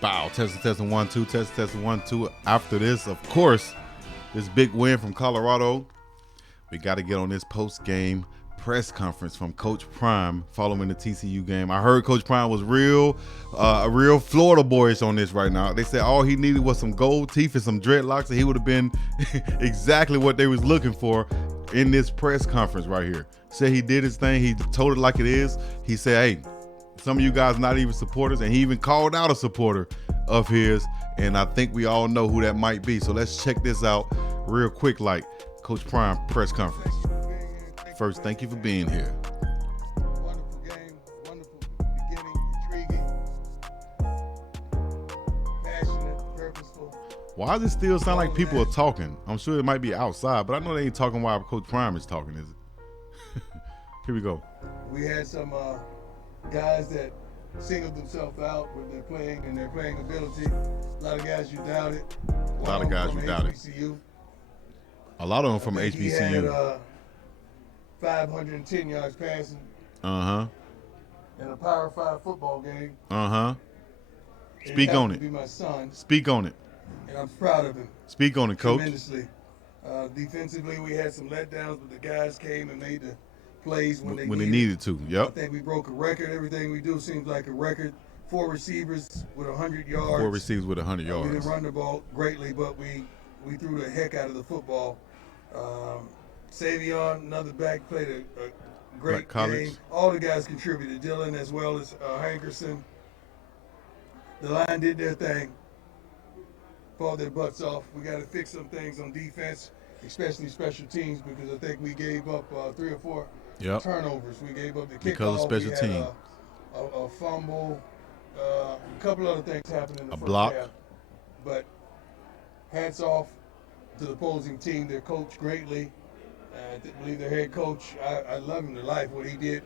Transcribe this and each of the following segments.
Bow, testing, 1, 2, testing, 1, 2. After this, of course, this big win from Colorado, we got to get on this post-game press conference from Coach Prime following the TCU game. I heard Coach Prime was a real Florida boyish on this right now. They said all he needed was some gold teeth and some dreadlocks, and he would have been exactly what they was looking for in this press conference right here. Said he did his thing. He told it like it is. He said, hey, some of you guys not even supporters, and he even called out a supporter of his, and I think we all know who that might be. So let's check this out real quick, like Coach Prime press conference. First, thank you for being here. Wonderful game, wonderful beginning, intriguing, passionate, purposeful. Why does it still sound like people are talking? I'm sure it might be outside, but I know they ain't talking while Coach Prime is talking, is it? Here we go. We had some guys that singled themselves out with their playing and their playing ability. A lot of guys you doubted. A lot of guys you doubted. A lot of them from HBCU. He had 510 yards passing. Uh-huh. In a Power 5 football game. Uh-huh. Speak on it. Be my son. Speak on it. And I'm proud of him. Speak on it, Coach. Tremendously. Defensively, we had some letdowns, but the guys came and made the plays when they needed to. Yep. I think we broke a record. Everything we do seems like a record. 4 receivers with 100 yards. 4 receivers with 100 yards. We didn't run the ball greatly, but we threw the heck out of the football. Savion, another back, played a great game. All the guys contributed. Dylan as well as Hankerson. The line did their thing. Fought their butts off. We got to fix some things on defense, especially special teams, because I think we gave up 3 or 4 turnovers. We gave up the kickoff. Because of special teams. A fumble. A couple other things happened in the first block. half. But hats off to the opposing team. They're coached greatly. I believe their head coach, I love him to life, what he did,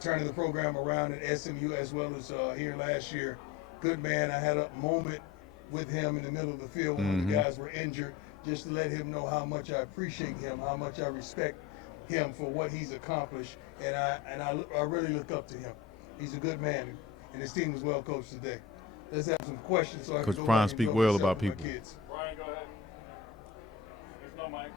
turning the program around at SMU as well as here last year. Good man. I had a moment with him in the middle of the field when the guys were injured, just to let him know how much I appreciate him, how much I respect him for what he's accomplished, and I really look up to him. He's a good man, and his team was well coached today. Let's have some questions so I can go Prime back and speak go well myself about and my people. kids. Brian, go ahead. There's no mic.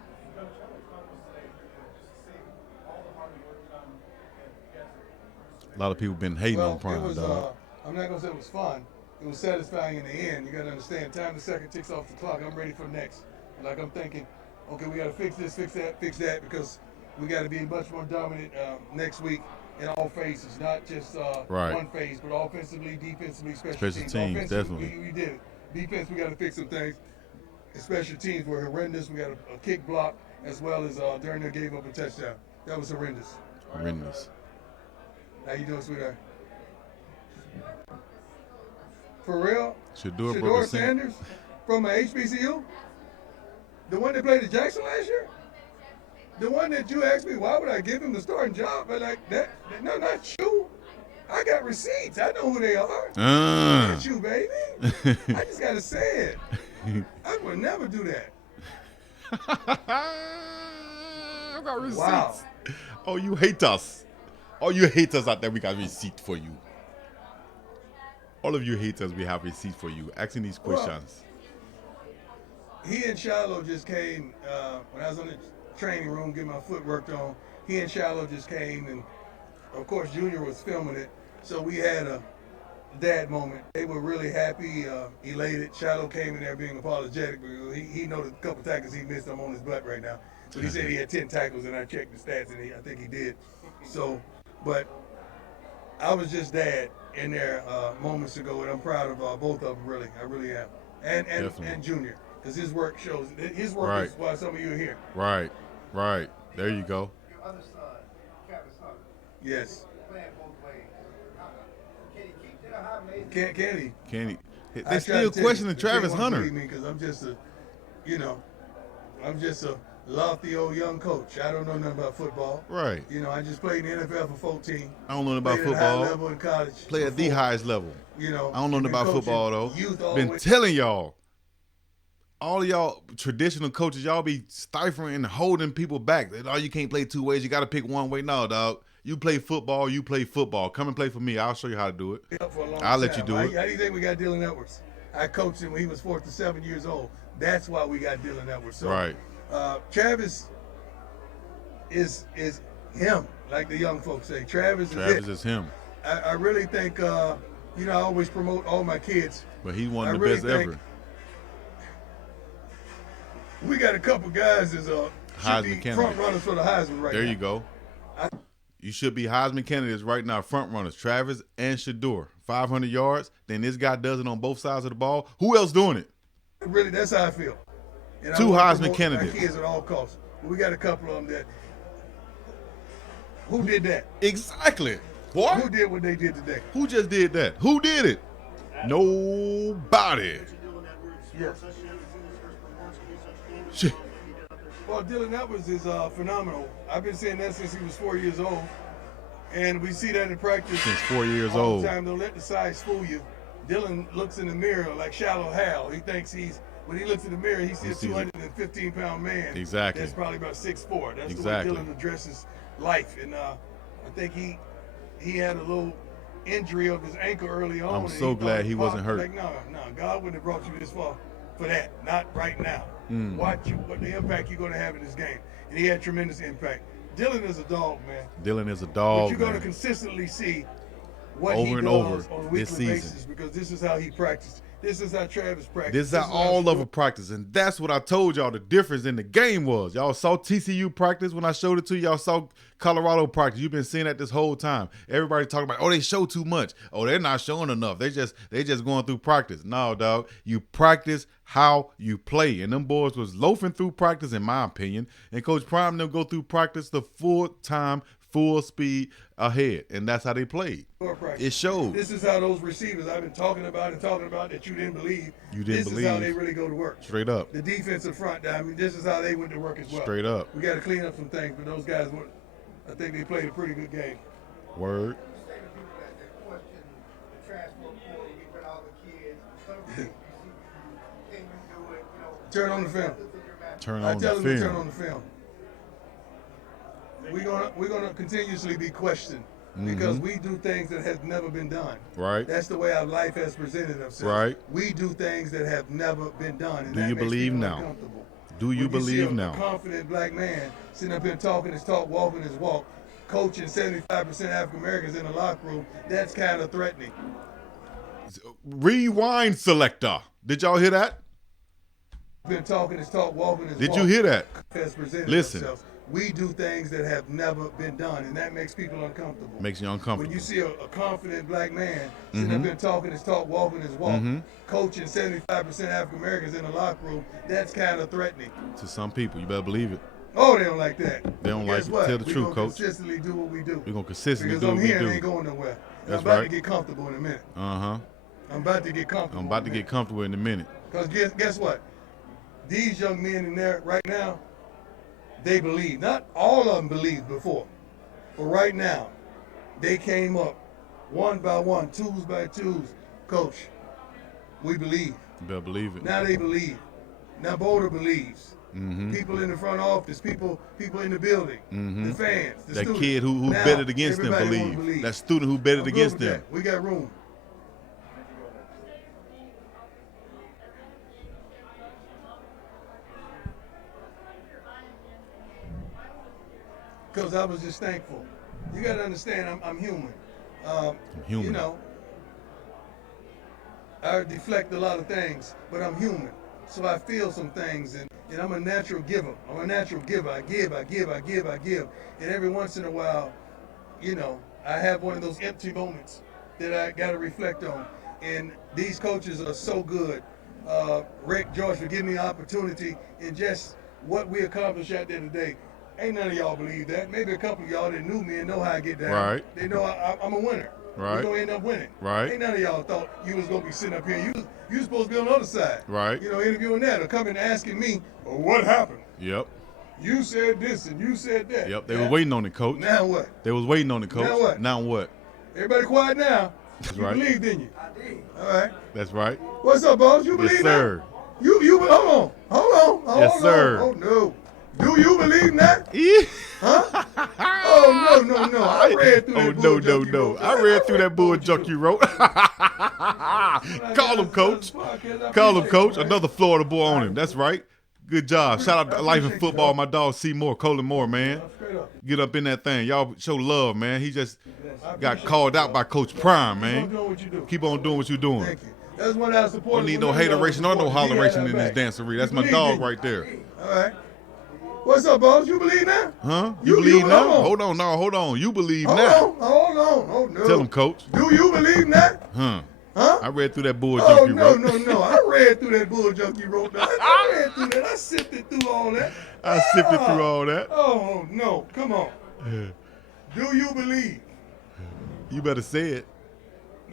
A lot of people been hating on Prime, it was, dog. I'm not going to say it was fun. It was satisfying in the end. You got to understand, time the second ticks off the clock. I'm ready for next. Like I'm thinking, okay, we got to fix this, fix that, because we got to be much more dominant next week in all phases, not just one phase, but offensively, defensively, special teams. Definitely. We did it. Defense, we got to fix some things. And special teams were horrendous. We got a kick block as well as Darnell gave up a touchdown. That was horrendous. Horrendous. How you doing, sweetheart? For real? Shador Sanders from HBCU? The one that played at Jackson last year? The one that you asked me, why would I give him the starting job? But like that, no, not you. I got receipts. I know who they are. Not you, baby. I just got to say it. I would never do that. I got receipts. Wow. Oh, you hate us. Oh, you hate us out there. We got receipt for you. All of you haters, we have receipt for you. Asking these questions. He and Shiloh just came when I was in the training room getting my foot worked on. He and Shiloh just came, and of course Junior was filming it, so we had a dad moment. They were really happy, elated. Shiloh came in there being apologetic because he noticed a couple tackles he missed. I'm on his butt right now, but he said he had 10 tackles, and I checked the stats, and I think he did. So, but I was just dad in there moments ago, and I'm proud of both of them. Really, I really am, and Junior. Because his work shows. His work is why some of you are here. Right. There you go. Your other son, Travis Hunter. Yes. Playing both ways. Can he keep that how amazing? Can he? They still questioning Travis Hunter. Because I'm just a lofty old young coach. I don't know nothing about football. Right. I just played in the NFL for 14. I don't know nothing about football. At a high level in college. Play at the highest level. I don't know nothing about football though. Been telling y'all. All of y'all traditional coaches, y'all be stifling and holding people back. Oh, you can't play 2 ways. You got to pick one way. No, dog. You play football. You play football. Come and play for me. I'll show you how to do it. I'll let you do it. How do you think we got Dylan Edwards? I coached him when he was 4 to 7 years old. That's why we got Dylan Edwards. So, right. Travis is him, like the young folks say. Travis is him. I really think, I always promote all my kids. But he's one of the best ever. We got a couple guys that's Heisman candidate. front runners for the Heisman right now. There you go. You should be Heisman candidates right now, front runners, Travis and Shador. 500 yards, then this guy does it on both sides of the ball. Who else doing it? Really, that's how I feel. And 2 Heisman candidates. My kids at all costs. But we got a couple of them that. Who did that? Exactly. What? Who did what they did today? Who just did that? Who did it? Nobody. Yes. Shit. Well, Dylan Edwards is phenomenal. I've been saying that since he was 4 years old. And we see that in practice. Since 4 years all old. the time. Don't let the size fool you. Dylan looks in the mirror like Shallow Hal. He thinks when he looks in the mirror, he sees a 215-pound man. Exactly. That's probably about 6'4". That's exactly. the way Dylan addresses life. And I think he had a little injury of his ankle early on. I'm so glad he wasn't hurt. Like, no, God wouldn't have brought you this far for that. Not right now. Watch what the impact you're going to have in this game. And he had tremendous impact. Dylan is a dog, man. Dylan is a dog, but you're going to consistently see what over he and does over on a this weekly season. basis, because this is how he practiced. This is how Travis practiced. This is how all of them practice. And that's what I told y'all the difference in the game was. Y'all saw TCU practice when I showed it to you. Y'all saw Colorado practice. You've been seeing that this whole time. Everybody talking about, they show too much. Oh, they're not showing enough. They just going through practice. No, dog. You practice how you play. And them boys was loafing through practice, in my opinion. And Coach Prime and them go through practice the full time, full speed ahead, and that's how they played. It showed. This is how those receivers I've been talking about that you didn't believe. This is how they really go to work. Straight up. The defensive front, this is how they went to work as well. Straight up. We got to clean up some things, but those guys, I think they played a pretty good game. Word. Turn on the film. Turn on the film. I tell them to turn on the film. We're gonna continuously be questioned because we do things that have never been done. Right. That's the way our life has presented themselves. Right. We do things that have never been done. And do you believe now? Do you believe now? A confident black man sitting up here talking his talk, walking his walk, coaching 75% African Americans in the locker room. That's kind of threatening. Rewind selector. Did y'all hear that? Been talking his talk, walking his walk. Did you hear that? Listen. Themselves. We do things that have never been done, and that makes people uncomfortable. Makes you uncomfortable. When you see a confident black man sitting up here talking his talk, walking his walk, coaching 75% African Americans in the locker room, that's kind of threatening. To some people, you better believe it. Oh, they don't like that. They don't like it. Tell the truth, Coach. We're going to consistently do what we do. We're going to consistently do what we do. Because I'm here, ain't going nowhere. That's I'm about right. to get comfortable in a minute. Uh-huh. I'm about to get comfortable. I'm about to get comfortable in a minute. Because guess what? These young men in there right now, they believe. Not all of them believed before. But right now, they came up one by one, twos by twos. Coach, we believe. You better believe it. Now they believe. Now Boulder believes. People in the front office, people in the building, the fans, the students. That kid who betted against them believe. That student who betted against them. We got room. Because I was just thankful. You got to understand, I'm human. I'm human. You know, I deflect a lot of things, but I'm human. So I feel some things, and I'm a natural giver. I'm a natural giver. I give. And every once in a while, I have one of those empty moments that I got to reflect on. And these coaches are so good. Rick, George, for giving me an opportunity, and just what we accomplished out there today. Ain't none of y'all believe that. Maybe a couple of y'all that knew me and know how I get down. Right. They know I'm a winner. Right. We're going to end up winning. Right. Ain't none of y'all thought you was going to be sitting up here. You supposed to be on the other side. Right. Interviewing that or coming asking me, well, what happened? Yep. You said this and you said that. Yep. They were waiting on it, Coach. Now what? They was waiting on it, Coach. Now what? Now what? Everybody quiet now. That's you right. believe, didn't you? I did. All right. That's right. What's up, boss? You believe Yes, sir. that? You hold on. Yes, sir. Oh, no. Do you believe that? Yeah. Huh? Oh, no. I read through that bull junk you wrote. I read through that bull junk you wrote. Call him, coach. Call him, coach. Another Florida boy on him. That's right. Good job. Shout out to Life and Football, my dog C. Moore, Colin Moore, man. Get up in that thing. Y'all show love, man. He just got called out by Coach Prime, man. Keep on doing what you're doing. Thank you. That's one I support. Don't need no hateration or no holleration in this dancery. That's my dog right there. All right. What's up, boss? You believe now? Huh? You believe now? Hold on. You believe now. Hold on. Oh, no. Tell him, coach. Do you believe that? Huh? I read through that bull Oh, junk you wrote. no. I read through that bull junk you wrote. I read through that. I sifted through all that. Oh, no. Come on. Do you believe? You better say it.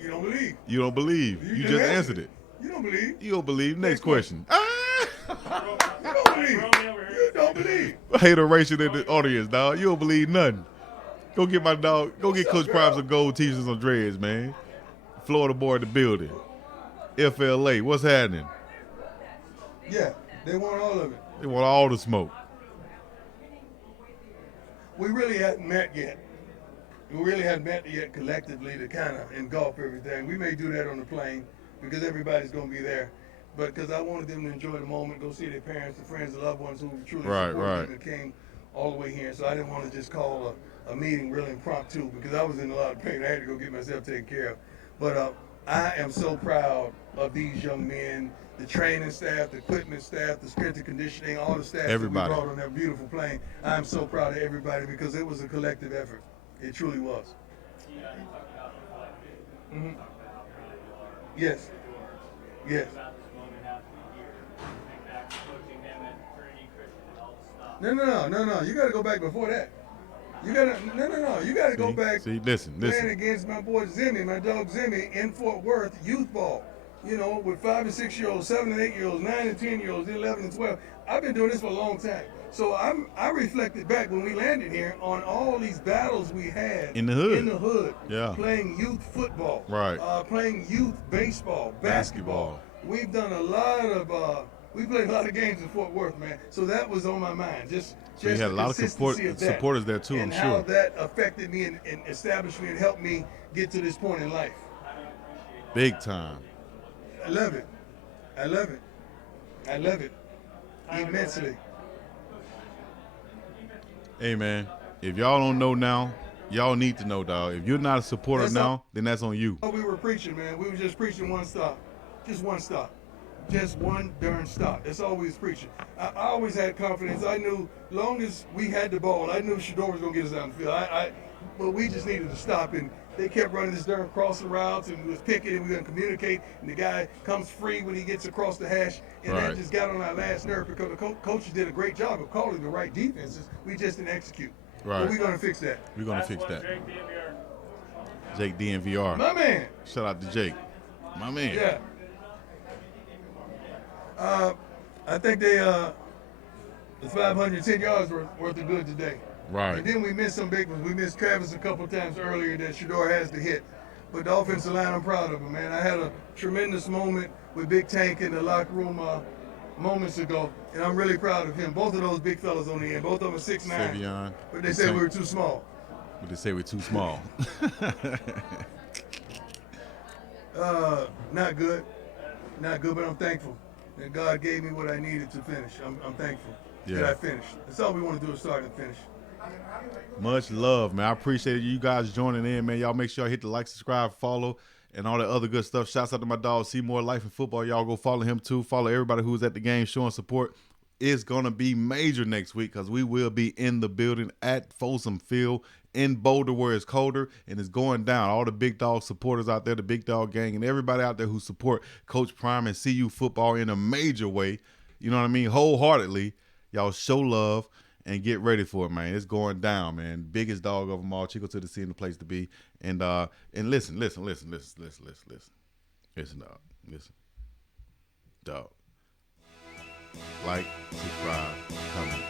You don't believe. You don't believe. You just answered it. You don't believe. You don't believe. Next question. You don't believe. You don't believe. Hateration in the audience, dog. You don't believe nothing. Go get my dog. Go get Coach Prime some gold t-shirts on dreads, man. Florida boy in the building. FLA, what's happening? Yeah, they want all of it. They want all the smoke. We really hadn't met yet. We really hadn't met yet collectively to kind of engulf everything. We may do that on the plane because everybody's going to be there. But because I wanted them to enjoy the moment, go see their parents, their friends, their loved ones who truly supported them and came all the way here. So I didn't want to just call a meeting really impromptu because I was in a lot of pain. I had to go get myself taken care of. But I am so proud of these young men, the training staff, the equipment staff, the strength and conditioning, all the staff that we brought on that beautiful plane. I'm so proud of everybody because it was a collective effort. It truly was. Mm-hmm. Yes. No. You got to go back before that. You got to You got to go back. See, listen. Playing against my boy Zimmy, my dog Zimmy, in Fort Worth, youth ball. You know, with 5 and 6 year olds, 7 and 8 year olds, 9 and 10 year olds, 11 and 12. I've been doing this for a long time. So I reflected back when we landed here on all these battles we had in the hood. Yeah. Playing youth football. Right. Playing youth baseball, basketball. We've done a lot of we played a lot of games in Fort Worth, man. So that was on my mind. Just you had a lot of supporters there too, I'm sure. And how that affected me and established me and helped me get to this point in life. Big time. I love it. Immensely. Hey, man, if y'all don't know now, y'all need to know, dog. If you're not a supporter now, then that's on you. We were preaching, man. We were just preaching one stop. Just one stop. Just one darn stop. That's all we was preaching. I always had confidence. I knew long as we had the ball, I knew Shador was going to get us down the field. But we just needed to stop. And they kept running this darn crossing routes and was picking and we were going to communicate. And the guy comes free when he gets across the hash. And that just got on our last nerve because the coaches did a great job of calling the right defenses. We just didn't execute. Right. But we're going to fix that. We're going to fix that. Jake DNVR. My man. Shout out to Jake. My man. Yeah. I think the 510 yards were worth the good today. Right. And then we missed some big ones. We missed Travis a couple of times earlier that Shador has to hit. But the offensive line, I'm proud of him, man. I had a tremendous moment with Big Tank in the locker room moments ago, and I'm really proud of him. Both of those big fellas on the end. Both of them 6'9". Savion. But they said we were too small. But they say we're too small. Not good, but I'm thankful. And God gave me what I needed to finish. I'm thankful that I finished. That's all we want to do is start and finish. Much love, man. I appreciate you guys joining in, man. Y'all make sure y'all hit the like, subscribe, follow, and all that other good stuff. Shouts out to my dog, Seymour Life and Football. Y'all go follow him too. Follow everybody who's at the game showing support. It's going to be major next week because we will be in the building at Folsom Field in Boulder where it's colder and it's going down. All the big dog supporters out there, the big dog gang, and everybody out there who support Coach Prime and CU football in a major way, you know what I mean, wholeheartedly, y'all show love and get ready for it, man. It's going down, man. Biggest dog of them all, Chico to the scene, the place to be. And listen, dog. Like, subscribe, comment.